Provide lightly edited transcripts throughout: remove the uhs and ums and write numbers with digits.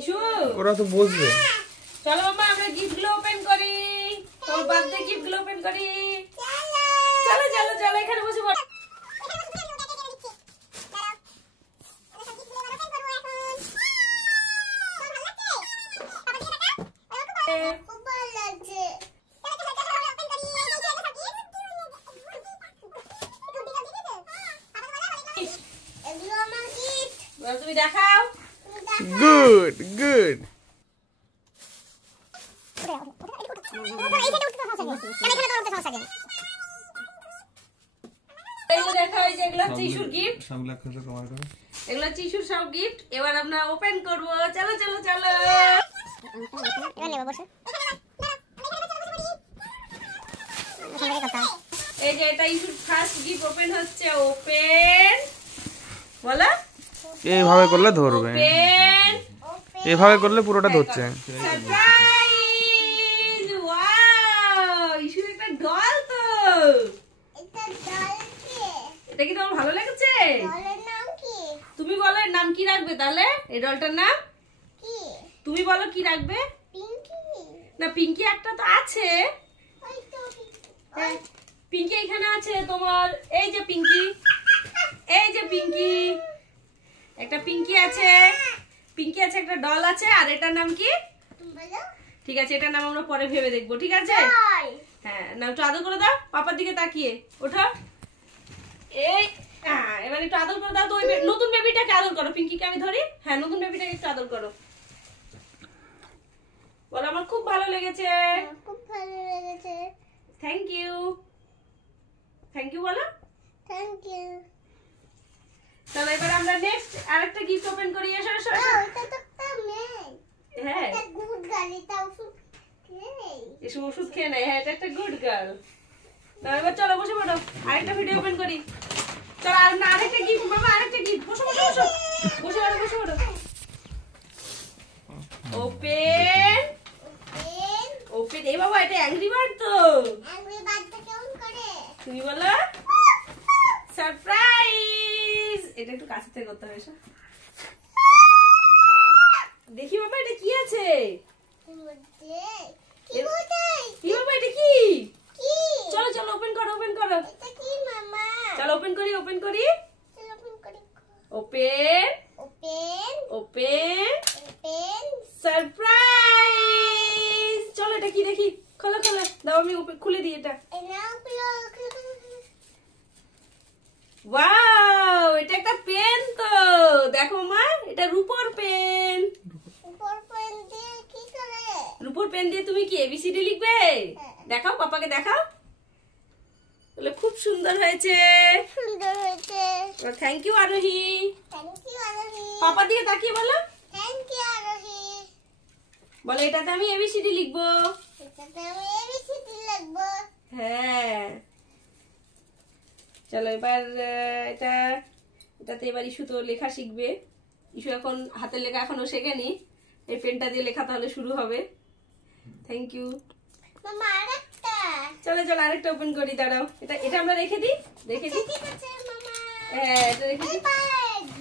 ইশু ওরা তো বসবে। চলো মামা আমরা গিফটগুলো ওপেন করি, তোর বার্থডে গিফটগুলো ওপেন করি। চলো চলো চলো এখানে বসে পড়ো। তুমি দেখাও। Good good. এগুলো চিশুর গিফট, এগুলো চিশুর সব গিফট। এবার আমরা ওপেন করবো। চলো চলো চলো। এই যে এটা ইশুর ফার্স্ট গিফট ওপেন হচ্ছে। ওপেন বলো। এইভাবে করলে ধরবে, ওপেন এইভাবে করলে পুরোটা ধরছে। সারপ্রাইজ! ওয়াও, ইশুর একটা ডল তো। এটা কি তোমার ভালো লেগেছে? তুমি বলো এর নাম কি রাখবে তাহলে? এই ডলটার নাম তুমি বলো কি রাখবে? না পিঙ্কি একটা তো আছে। পিঙ্কি এখানে আছে তোমার। এই যে পিঙ্কি, এই যে পিঙ্কি, একটা পিঙ্কি আছে, পিঙ্কি আছে, একটা ডল আছে। আর এটার নাম কি? ঠিক আছে, এটার নাম আমরা পরে ভেবে দেখবো। ঠিক আছে, হ্যাঁ না একটু আদর করে দাও পাপার দিকে তাকিয়ে। ওঠো। এই এবার একটু আদর করে দাও তো। ওই নতুন বেবিটাকে আদর করো। পিঙ্কিকে আমি ধরি। হ্যাঁ নতুন বেবিটাকে একটু আদর করো। বলো আমার খুব ভালো লেগেছে। খুব ভালো লেগেছে। থ্যাংক ইউ, থ্যাংক ইউ বলো। Thank you. চলো এবার আমরা নেক্সট আরেকটা গিফট ওপেন করি। এসো এসো। এটা তো একটা মেয়ে। হ্যাঁ এটা গুড গার্ল, এটা ওষুধ খেয়ে। এসব ওষুধ খেয়ে নেয়। হ্যাঁ এটা একটা গুড গার্ল। এবার চলো বসে পড়ো, আরেকটা ভিডিও ওপেন করি। চলো আর না আরেকটা গিফট বাবা, আরেকটা গিফট। বসো বসো বসো বসে পড়ো বসে পড়ো। Open open. এই বাবা এটা অ্যাংরি বার্ড তো। অ্যাংরি বার্ডটা কেমন করে? তুমি বলো। সারপ্রাইজ! এটা একটু কাছে থেকে করতে হবে। এসো দেখি বাবা এটা কি আছে। কি বলতে? কি বাবা এটা কি? কি? চলো চলো ওপেন করো ওপেন করো। এটা কি মামা? চলো ওপেন করি ওপেন করি। চলো ওপেন করি। Open open open. Open. Surprise! চলো এটা কি দেখি। খোলো খোলো দাও, আমি খুলে দিই এটা। ওয়াও, এটা একটা পেন তো। দেখো মা, এটা রূপোর পেন। উপর পেন দিয়ে কি করে? রূপোর পেন দিয়ে তুমি কি এবিসিডি লিখবে? দেখাও পাপাকে দেখাও। বলে খুব সুন্দর হয়েছে। সুন্দর হয়েছে। থ্যাংক ইউ আরোহী। থ্যাংক ইউ আরোহী। পাপার দিকে তাকিয়ে বলো। থ্যাংক ইউ আরোহী। বলে এটাতে আমি এবিসিডি লিখবো। এটাতে আমি এবিসিডি লিখবো। হ্যাঁ চলো এবার এটাতে এবার ইস্যু তো লেখা শিখবে। ইস্যু এখন হাতের লেখা এখনো শেখেনি। এই পেনটা দিয়ে লেখা তাহলে শুরু হবে। থ্যাংক ইউ মামা আরেকটা। চলো চলো আরেকটা ওপেন করি। দাঁড়াও, এটা এটা আমরা রেখে দিই। রেখে দিই। ঠিক আছে মামা। হ্যাঁ এটা রেখে দিই।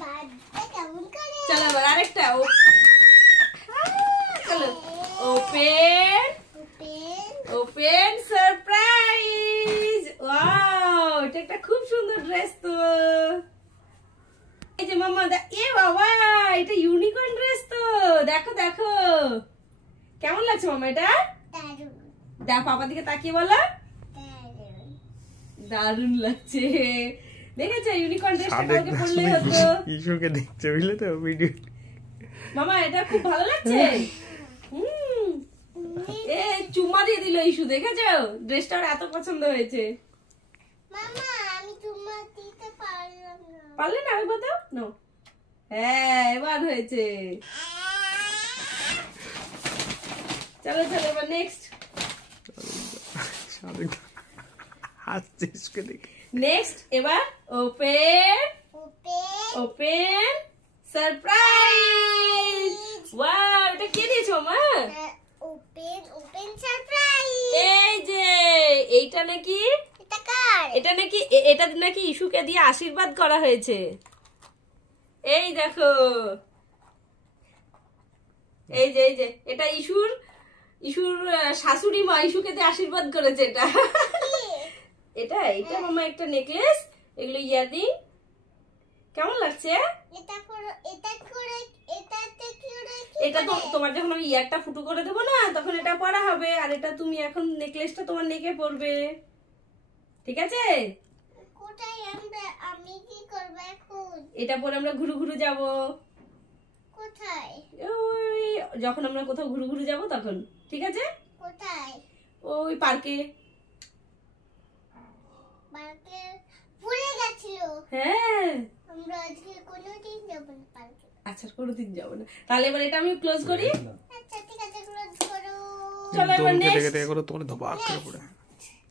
বার্থডে কেমন করে? চলো এবার আরেকটা। চলো open open open. Surprise! Wow, এটা একটা খুব সুন্দর ড্রেস তো। এই যে মামা এ বাবা, এটা ইউনিকর্ন ড্রেস তো। দেখো দেখো কেমন লাগছে মামা এটা। দারুণ দেখ পাপা দিকে তাকিয়ে বলো। দারুণ। দারুণ লাগছে। দেখেছো ইউনিকর্ন ড্রেসটা কালকে পরলেই হতো। ইশুকে দেখছে বুঝলে তো ভিডিও। মামা এটা খুব ভালো লাগছে। এ চুম্মা দিয়ে দিল ইস্যু। দেখেছো ড্রেসটা ওর এত পছন্দ হয়েছে। মামা আমি তোমার দিতে পারলাম না। পারলে না আরেকবার দাও। নো হ্যাঁ এবার হয়েছে। চলো চলো এবার নেক্সট। হাসছিস কে দেখে। নেক্সট এবার open open open. Surprise! Wow, এটা কে দিয়েছো মা? Open open surprise. এই যে এইটা নাকি, এটা কার? এটা নাকি এটা নাকি ইস্যুকে দিয়ে আশীর্বাদ করা হয়েছে। এই দেখো এই যে এটা ইশুর শাশুড়ি মা ইশুকে দিয়ে আশীর্বাদ করেছে এটা। এটা মামা একটা নেকলেস, এগুলো ইয়াররিং। কেমন লাগছে? এটা তো তোমার যখন আমি ইয়ারটা ফুটো করে দেবো না তখন এটা পরা হবে, আর এটা তুমি এখন নেকলেসটা তোমার নেকে পরবে, ঠিক আছে? আমি কি করব এখন? এটা পরে আমরা ঘুরু ঘুরু যাব। কোথায়? ওই যখন আমরা কোথাও ঘুরু ঘুরু যাব তখন, ঠিক আছে? কোথায়? ওই পার্কে। পার্কে ভুলে গেছিল। হ্যাঁ আমরা আজকে কোনোদিন যাব না পার্কে। আচ্ছা কোনোদিন যাবো না, তাহলে এবার এটা আমি ক্লোজ করি। আচ্ছা ঠিক আছে, ক্লোজ করো। চলো এবার কেটে নেক্সট, কেটে করে তোমার ধপাক করে পড়ে।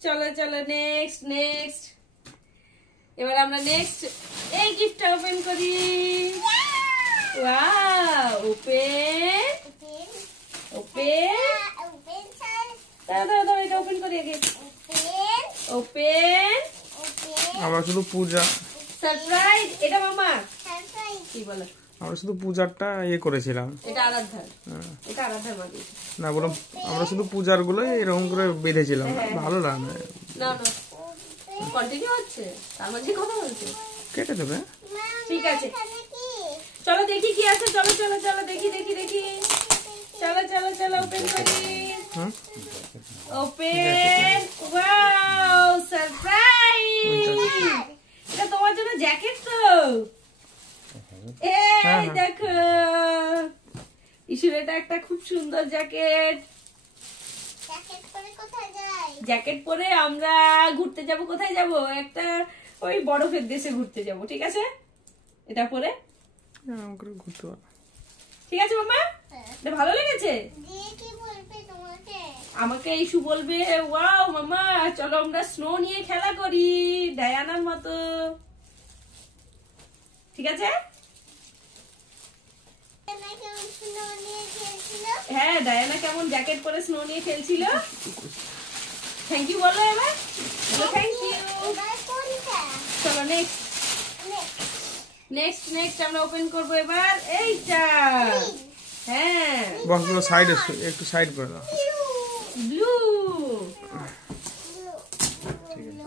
চলো নেক্সট এবার আমরা নেক্সট এই গিফটটা ওপেন করি। ওয়াও, ওপেন দাও এটা ওপেন করি আগে। ওপেন আমরা শুধু পূজা, সারপ্রাইজ। এটা মামা কি বলো? আমরা শুধু পূজারটা করেছিলাম। এটা আরাধ্যার, এটা আরাধ্যার মা দিয়েছে। না বলো, আমরা শুধু পূজার গুলো এরকম করে বেঁধেছিলাম, ভালো লাগে না। না কন্টিনিউ হচ্ছে, তার মাঝে কথা বলছে। কেটে দেবে। ঠিক আছে চলো দেখি কি আছে। চলো দেখি চলো ওপেন করি। ওপেন। Wow, surprise! এটা তোমার জন্য জ্যাকেট তো। এই দেখো ইসুর, এটা একটা খুব সুন্দর জ্যাকেট। জ্যাকেট পরে আমরা ঘুরতে যাব। কোথায় যাব? একটা ওই বরফের দেশে ঘুরতে যাব, ঠিক আছে? এটা পরে ঘুরতে পারো। ঠিক আছে মামা? এটা ভালো লেগেছে? আমাকে ইস্যু বলবে ওয়াও মামা চলো আমরা স্নো নিয়ে খেলা করি ডায়ানার মতো, ঠিক আছে? হ্যাঁ, ডায়ানা কেমন জ্যাকেট পরে স্নো নিয়ে খেলছিল। থ্যাংক ইউ বলো এবার। Thank you. চলো নেক্সট আমরা ওপেন করবো এবার এইটা। হ্যাঁ, বক্সগুলো সাইডে একটু সাইড করে দাও। ব্লু।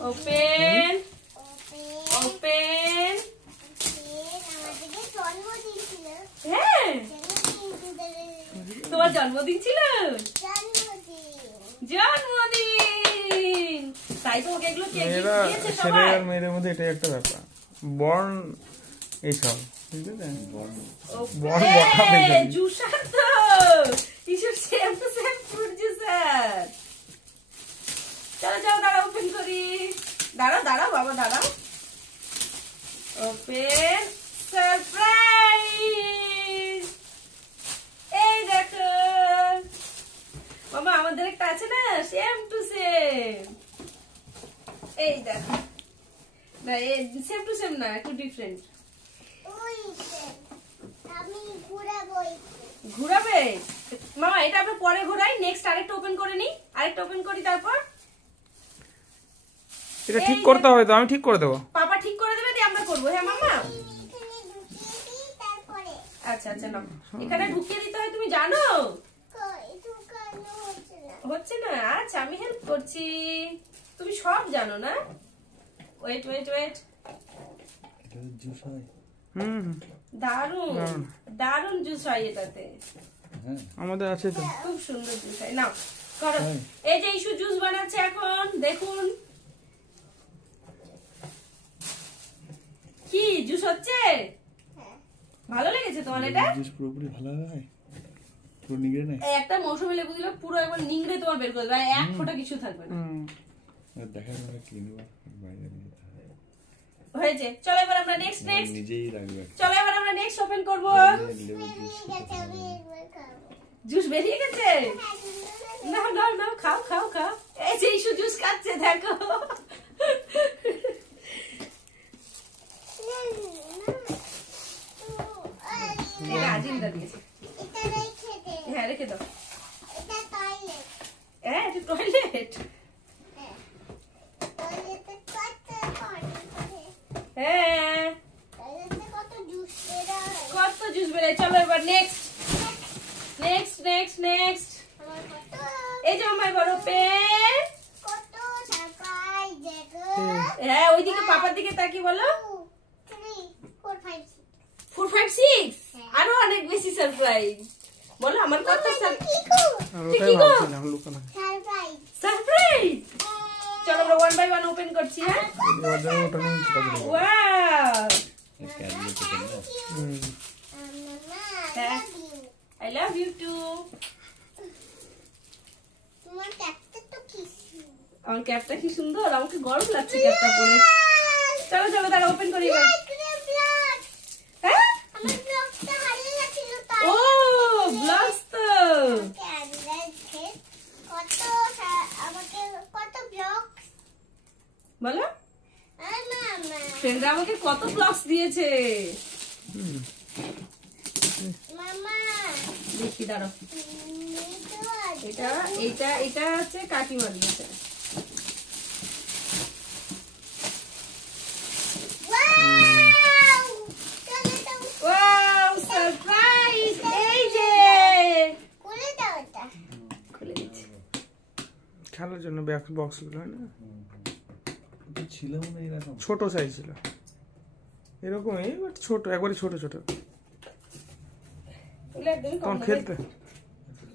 ওপেন। হ্যাঁ, তোমার জন্মদিন ছিল? জন্মদিন, তাই তো ওকে এগুলো কেক মেয়েরা, দিয়েছে ছেলে সবাই। আর মেয়েদের মধ্যে এটাই একটা ব্যাপার, বর্ন এইসব, ঠিক আছে? এই জুসার তো ইসব same to same fruit juicer. চলো দাঁড়াও ওপেন করি। দাঁড়াও বাবা দাঁড়াও। ওপেন। সারপ্রাইজ! এই দেখো মামা, আমাদের একটা আছে না সেম টু সেম। এই দেখো, না সেম টু সেম না, একটু ডিফারেন্ট। ঘুরাবে মামা? এটা আমরা পরে ঘোরাই। নেক্সট আরেকটা ওপেন করে নিই, তারপর এটা ঠিক করতে হবে তো, আমি ঠিক করে দেবো। পাপা ঠিক করে দেবে, দিয়ে আমরা করবো। হ্যাঁ মামা? আচ্ছা নাও, এখানে ঢুকিয়ে দিতে হয়, তুমি জানো? হচ্ছে না? আচ্ছা আমি হেল্প করছি, তুমি সব জানো না। ওয়েট দারুন জুস হয় এটাতে। আমাদের আছে তো, খুব সুন্দর জুস হয়। নাও করো। এই যে ইস্যু জুস বানাচ্ছে এখন, দেখুন কি জুস হচ্ছে। ভালো লেগেছে তোমার এটা? জুস পুরোপুরি ভালো হয়, পুরো নিগড়ে নেয়। এই একটা মৌসুমী লেবু দিলে পুরো একবার নিংড়ে তোমার বের করে দেবে, আর এক ফোঁটা কিছু থাকবে না। দেখা যাবে কিনবো বাইরে নিয়ে যেতে হবে। হয়েছে, চলো এবার আমরা নেক্সট নিজেই লাগবে। ওপেন করব। লেবু জুস জুস বেরিয়ে গেছে। নাও খাও। এই যে ইস্যু জুস খাচ্ছে দেখো। এটা আজিন্দা দিয়েছে। হ্যাঁ রেখে দাও। হ্যাঁ এটা টয়লেট। হ্যাঁ কত জুস বেরোয়। চলো এবার নেক্সট নেক্সট নেক্সট আমার কত এই যে মামা এবার ওপেন। কত সারপ্রাইজ দেখো। হ্যাঁ ওইদিকে পাপার দিকে তাকিয়ে বলো 2 3 4 5 6 4 5 6 আরো অনেক বেশি সারপ্রাইজ বলো। আমার কত কিকু আর ওটাই ভাবছিলাম লুকানো। সারপ্রাইজ। সারপ্রাইজ। চলো আমরা 1 বাই 1 ওপেন করছি। হ্যাঁ এবার যেন ওটা নেই সেটা দেবো। ওয়াও ये कैडबरी चिकन ना হুম। মামা হ্যাঁ। love you। I love you too. তোমার ক্যাপটা তো কি আমার ক্যাপটা কি সুন্দর, আমাকে গরম লাগছে ক্যাপটা পরে। চলো চলো তারা ওপেন করি এবার। ব্লগ। হ্যাঁ আমার ব্লগটা হারিয়ে গেছিল তাই। ও ব্লগস তো কত আমাকে কত ব্লগ বলো। মামা ফ্রেন্ডরা আমাকে কত ব্লগস দিয়েছে। হুম। মামা দেখি দাঁড়াও। এটা এটা এটা হচ্ছে কাকিমা দিয়েছে। Wow surprise. এই যে খুলে দাও এটা। খুলে দিচ্ছি। খেলার জন্য বক্স গুলো হয় না, तो छिला ना এরকম ছোট সাইজ ছিল এরকমই, বাট ছোট, একবারে ছোট ছোট। এগুলো একদমই কম তখন দামে। খেলতে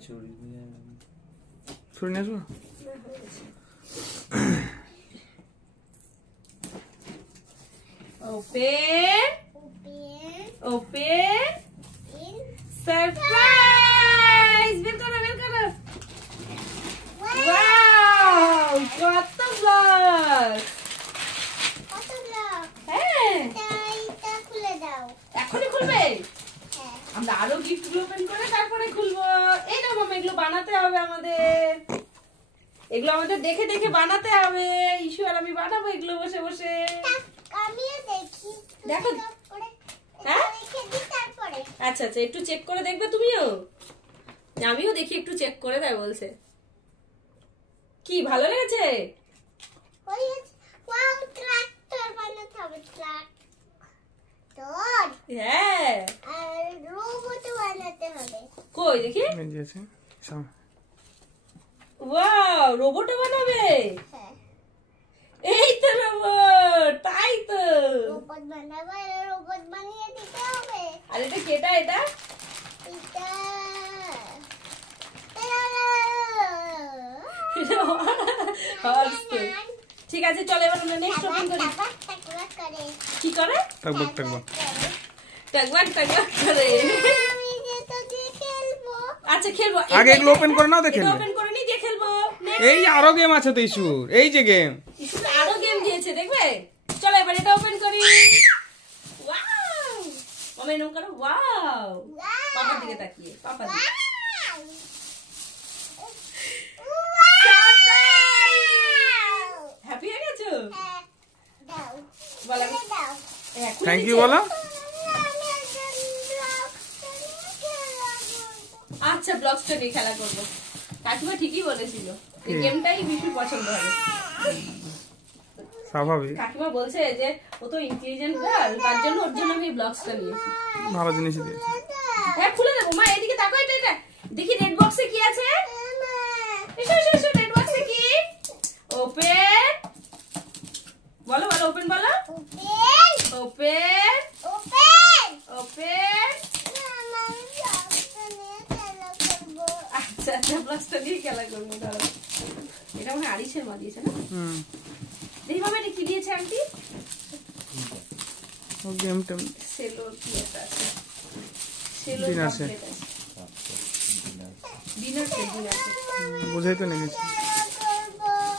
চড়ি দিয়ে ছুরি নিয়ে আসবো। Open open open in surprise. বের করো বের করো। ওয়াও কত ব্লগ। কত ব্লগ। হ্যাঁ এটা খুলে দাও। এখনই খুলবে। হ্যাঁ আমরা আরো গিফট গুলো ওপেন করে তারপরে খুলবো। এই না মামা এগুলো বানাতে হবে আমাদের, এগুলো আমাদের দেখে দেখে বানাতে হবে। ইস্যু আর আমি বানাবো এগুলো বসে বসে। আমিও দেখি। দেখো। তারপরে হ্যাঁ? রেখে দিই তারপরে। আচ্ছা আচ্ছা একটু চেক করে দেখবে তুমিও। আমিও দেখি একটু চেক করে দেয় বলছে। কি ভালো লেগেছে? ওই ওয়াও ট্রাক্টর বানাতে হবে ট্রাক্টর। হ্যাঁ আর রোবট বানাতে হবে। কই দেখি। এই যে আছে সামনে। ওয়াও রোবটও বানাবে। হ্যাঁ এই তো রোবট, তাই তো। রোবট বানাবো আর রোবট বানিয়ে দিতে হবে। আর এটা কেটা এটা? এটা হর্স তো। ঠিক আছে চলো এবার আমরা নেক্সট ওপেন করি। করে কি করে? টাকবাক টাকবাক। টাকবাক টাকবাক করে। আমি যেটা দিয়ে খেলবো। আচ্ছা খেলবো। আগে এগুলো ওপেন করে নাও, দেখে ওপেন করে নি দিয়ে খেলবো। Next. এই আরো গেম আছে তো ইস্যুর, এই যে গেম। ইস্যু আরো গেম দিয়েছে দেখবে। চলো এবার এটা ওপেন করি। ওয়াও মামা এরকম করো। ওয়াও পাপার দিকে তাকিয়ে, পাপার দিকে। হ্যাপি হয়ে গেছো? বলো আমি- হ্যাঁ, খুলে থ্যাংক ইউ দিচ্ছি। বলো। আচ্ছা ব্লগসটা নিয়ে খেলা করবো। কাকিমা ঠিকই বলেছিল এই কি? গেমটাই ভীষণ পছন্দ হবে। স্বাভাবিক, কাকিমা বলছে যে ও তো ইন্টেলিজেন্ট গার্ল, তার জন্য ওর জন্য আমি ব্লগসটা নিয়েছি। ভালো জিনিসই দিয়েছে। হ্যাঁ খুলে দেবো। মা এদিকে তাকো, এটা এটা দেখি রেড বক্সে কি আছে। এসো এসো এসো, রেড বক্সে কি? ওপেন বলো বলো, ওপেন বলো। Open open. আচ্ছা আচ্ছা ব্লগসটা দিয়ে খেলা করবো। দাঁড়াও, এটা মনে হয় আরিসের মা দিয়েছে না? হুম। দেখি বাবা এটা কি দিয়েছে আন্টি। ও গেম টেম সেলোর কি একটা আছে, সেলোর ডিনার কাপলেট সেট। আছে। Dinner set, dinner set. বুঝাই তো নিয়ে গেছি।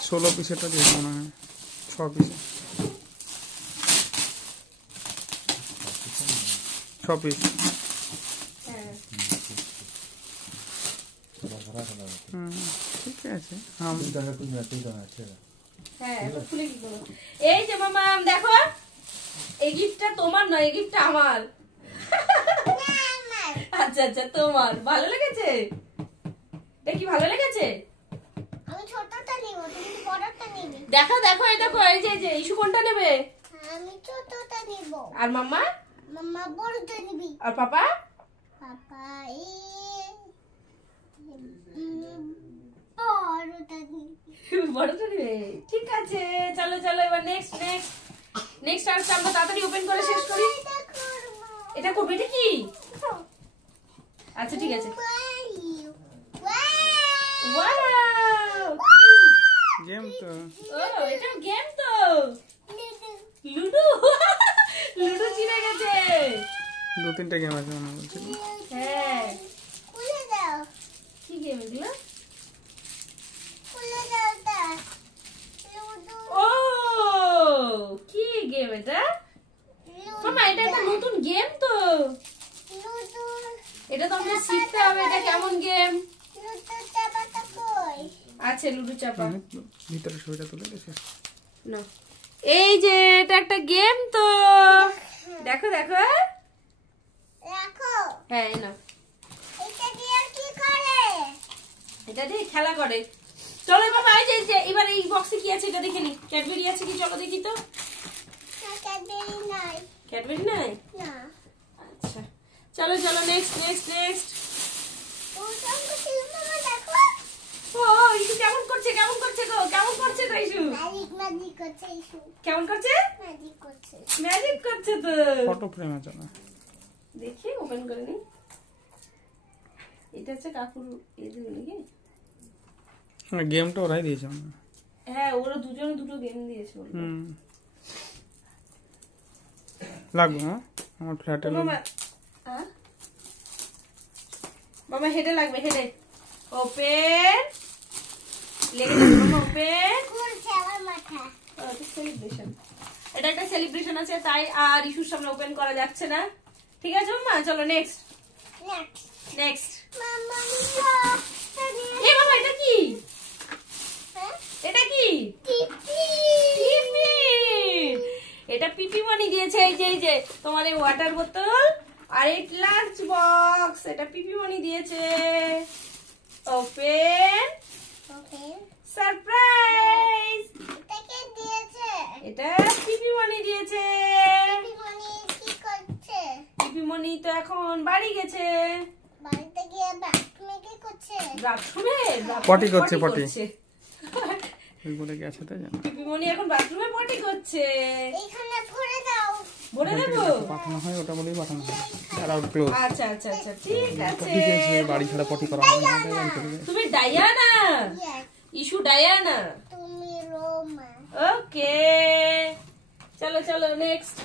16 পিসেরটা দিয়েছে মনে হয়, 6 পিসে, 6 পিস। হ্যাঁ হুম, ঠিক আছে। আম দেখা তুমি রাতেই তো আছে হ্যাঁ এত খুলে কি করো? এই যে মামা দেখো, এই গিফটটা তোমার নয়, এই গিফটটা আমার। আচ্ছা আচ্ছা তোমার। ভালো লেগেছে? এটা কি ভালো লেগেছে? আমি ছোটটা নিব, তুমি বড়টা নিবে। দেখো দেখো, এই দেখো, এই যে ইস্যু কোনটা নেবে? আমি ছোটটা নিব। আর মাম্মা? মাম্মা বড়টা নিবি। আর পাপা? পাপা বড়টা নেবে, ঠিক আছে। চলো চলো এবার নেক্সট নেক্সট নেক্সট আর আমরা তাড়াতাড়ি ওপেন করে শেষ করি। এটা করবে, এটা কি? আচ্ছা ঠিক আছে। ওয়াও, গেম তো ও এটা গেম তো, লুডো। লুডো চিনে গেছে। 2-3টা গেম আছে মনে বলছিল। হ্যাঁ, খুলে দাও, কি গেম এগুলো? খুলে দাও তা লুডো ও কি গেম এটা? মামা এটা একটা নতুন গেম তো, লুডো এটা তো আমাদের শিখতে হবে এটা কেমন গেম। লুডো চাপাটা কই? আচ্ছা লুডো চাপা ভিতরে ছবিটা তুলে দিয়েছে। না, এই যে এটা একটা গেম তো, দেখো দেখো। রাখো। হ্যাঁ এই নাও, এটা দিয়ে কি করে? এটা দিয়ে খেলা করে। চলো বাবা, এই যে এবার এই বক্সে কি আছে এটা দেখে নি। ক্যাডবেরি আছে কি? চলো দেখি তো। না ক্যাডবেরি নাই। ক্যাডবেরি নাই? না আচ্ছা চলো চলো নেক্সট নেক্সট নেক্সট। ওটা কি মামা দেখো? ও ইসু কেমন করছে, কেমন করছে গো, কেমন করছে তো ইসু? ম্যাজিক করছে ইস্যু, কেমন করছে? ম্যাজিক করছে। ম্যাজিক করছে তো। ফটো ফ্রেম আছে না? দেখি ওপেন করে নি। এটা হচ্ছে কাকুর এই দিল নাকি? হ্যাঁ, গেমটা ওরাই দিয়েছে মনে হয়। হ্যাঁ, ওরা দুজনে দুটো গেম দিয়েছে বলতো। লাগবে হ্যাঁ আমার ফ্ল্যাটে মামা মামা হেডে লাগবে, হেডে। ওপেন লেগে যাবে মামা, ওপেন। ঘুরছে আমার মাথা। সেলিব্রেশন, এটা একটা সেলিব্রেশন আছে তাই আর ইস্যুর সামনে ওপেন করা যাচ্ছে না। ঠিক আছে মামা, চলো নেক্সট নেক্সট নেক্সট। মামা এ বাবা এটা কি? হ্যাঁ এটা কি? টিপি টিপি। এটা পিপি মানি দিয়েছে। এই যে তোমার এই ওয়াটার বোতল আর এই লাঞ্চ বক্স, এটা পিপি মানি দিয়েছে। ওপেন, ওকে সারপ্রাইজ। এটা কে দিয়েছে? এটা পিপি মানি দিয়েছে। পিপিমণি কি করছে? পিপি মানি তো এখন বাড়ি গেছে। বাড়িতে গিয়ে বাথরুমে কি করছে? বাথরুমে পটি করছে, পটি। বলে গেছে তাই জানো। পিপি মানি এখন বাথরুমে পটি করছে। এইখানে ভরে দাও। ভরে দেবো? পাঠানো হয় ওটা বলেই পাঠানো হয়। আর আউট ক্লোজ। আচ্ছা আচ্ছা আচ্ছা ঠিক আছে। পটি পেয়েছে, বাড়ি ছাড়া পটি করা হয় না, তাই জানতে হবে। তুমি ডায়ানা, Yes, ইস্যু ডায়ানা। তুমি রোমা। ওকে চলো চলো next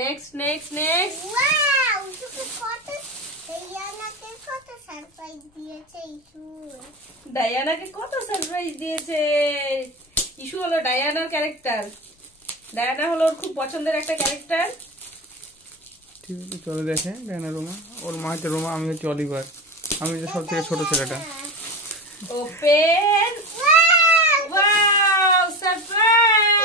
next next next. Wow, তুমি কত ইয়ানাকে কত সারপ্রাইজ দিয়েছে ইসু। ডায়ানাকে কত সারপ্রাইজ দিয়েছে। ইস্যু হলো ডায়ানার ক্যারেক্টার। ডায়ানা হলো ওর খুব পছন্দের একটা ক্যারেক্টার। ঠিক আছে চলে দেখে ডায়না রোমা। ওর মা হচ্ছে রোমা, আমি হচ্ছে অলিভার। আমি হচ্ছে সব থেকে ছোট ছেলেটা। Open, wow, wow surprise.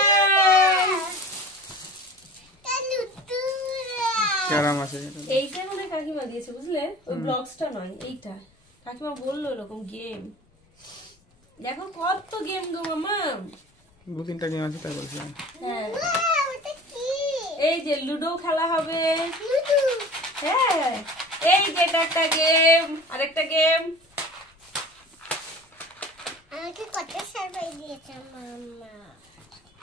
কালুতুরা। ক্যারাম আছে এটা। এইটা মনে হয় কাকিমা দিয়েছে বুঝলে, ওই ব্লগসটা নয় এইটা। কাকিমা বললো এরকম গেম। দেখো কত গেম গো মামা। 2-3টা গেম আছে তাই বলছি। হ্যাঁ, ওয়াও, এটা কি? এই যে লুডো খেলা হবে। লুডু। হ্যাঁ, এই যে এটা একটা গেম, আরেকটা গেম। আমাকে কত সারপ্রাইজ দিয়েছে মাম্মা।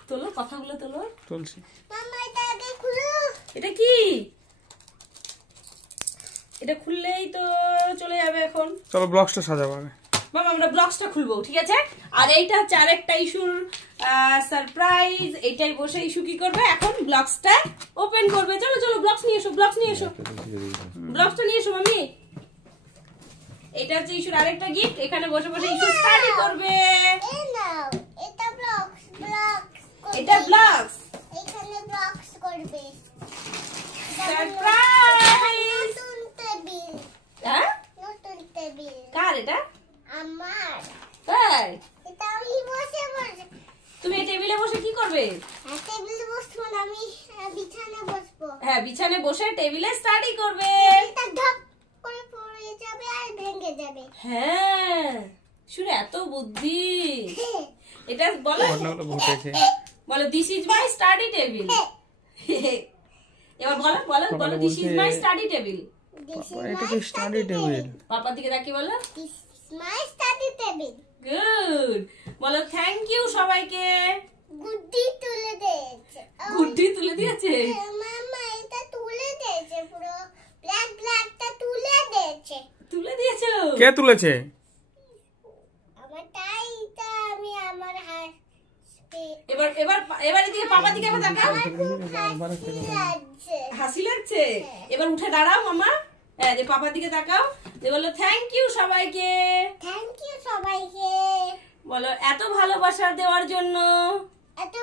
তোলো কথাগুলো তোলো। চলছে। মাম্মা এটা আগে খুলো। এটা কি? এটা খুললেই তো চলে যাবে এখন। চলো ব্লগসটা সাজাবো আগে। মামা আমরা ব্লগসটা খুলবো, ঠিক আছে? আর এইটা হচ্ছে আরেকটা ইস্যুর সারপ্রাইজ। এইটাই বসে ইস্যু কি করবে এখন, ব্লগসটা ওপেন করবে। চলো চলো ব্লগস নিয়ে এসো, ব্লগস নিয়ে এসো, ব্লগসটা নিয়ে এসো মামি। এটা হচ্ছে ইস্যুর আরেকটা গিফট। এখানে বসে বসে ইস্যু স্টাডি করবে। এই নাও, এটা ব্লকস ব্লকস। এটা ব্লগস এখানে ব্লকস করবে। সারপ্রাইজ। নতুন টেবিল, হ্যাঁ, নতুন টেবিল কার এটা? আমার। তাই এটা আমি বসে বসে তুমি এই টেবিলে বসে কি করবে? টেবিলে বসবো না, আমি বিছানে বসবো। হ্যাঁ, বিছানে বসে টেবিলে স্টাডি করবে। এটা ঢপ করে পড়ে যাবে আর ভেঙে যাবে। হ্যাঁ, শুনে এত বুদ্ধি। এটা বলো, ঘটনাগুলো ঘটেছে। বলো this is my study table. এবার বলো বলো বলো this is my study table. This is এটা my তো স্টাডি টেবিল। পাপার দিকে তাকিয়ে বলো। This is my study table. Good. বলো থ্যাংক ইউ সবাইকে। গুড্ডি তুলে দিয়েছে। গুড্ডি তুলে দিয়েছে। মামা এটা তুলে দিয়েছে, পুরো ব্ল্যাক ব্ল্যাকটা তুলে দিয়েছে। তুলে দিয়েছো? কে তুলেছে? আমার তাই এটা আমি আমার হাত এবার এবার এবার এদিকে পাপা দিকে আবার তাকাও। লাগছে। হাসি লাগছে? এবার উঠে দাঁড়াও মামা। হ্যাঁ, যে পাপার দিকে তাকাও, যে বলো থ্যাংক ইউ সবাইকে। থ্যাংক ইউ সবাইকে বলো এত ভালোবাসা দেওয়ার জন্য। এত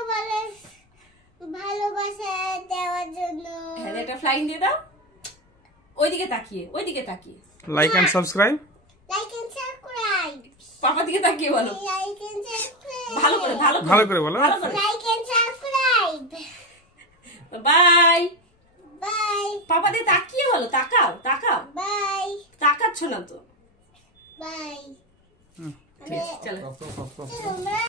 ভালোবাসা দেওয়ার জন্য। হ্যাঁ, একটা ফ্লাইং দিয়ে দাও। ওইদিকে তাকিয়ে, ওইদিকে তাকিয়ে। Like and subscribe. Like and subscribe. পাপার দিকে তাকিয়ে বলো। Like and subscribe. ভালো করে, ভালো ভালো করে বলো। ভালো করে। Like and subscribe. Bye. Bye পাপা দিয়ে তাকিয়ে বলো, তাকাও তাকাও। বাই তাকাচ্ছ না তো। বাই। ঠিক আছে, চলো। তোমরা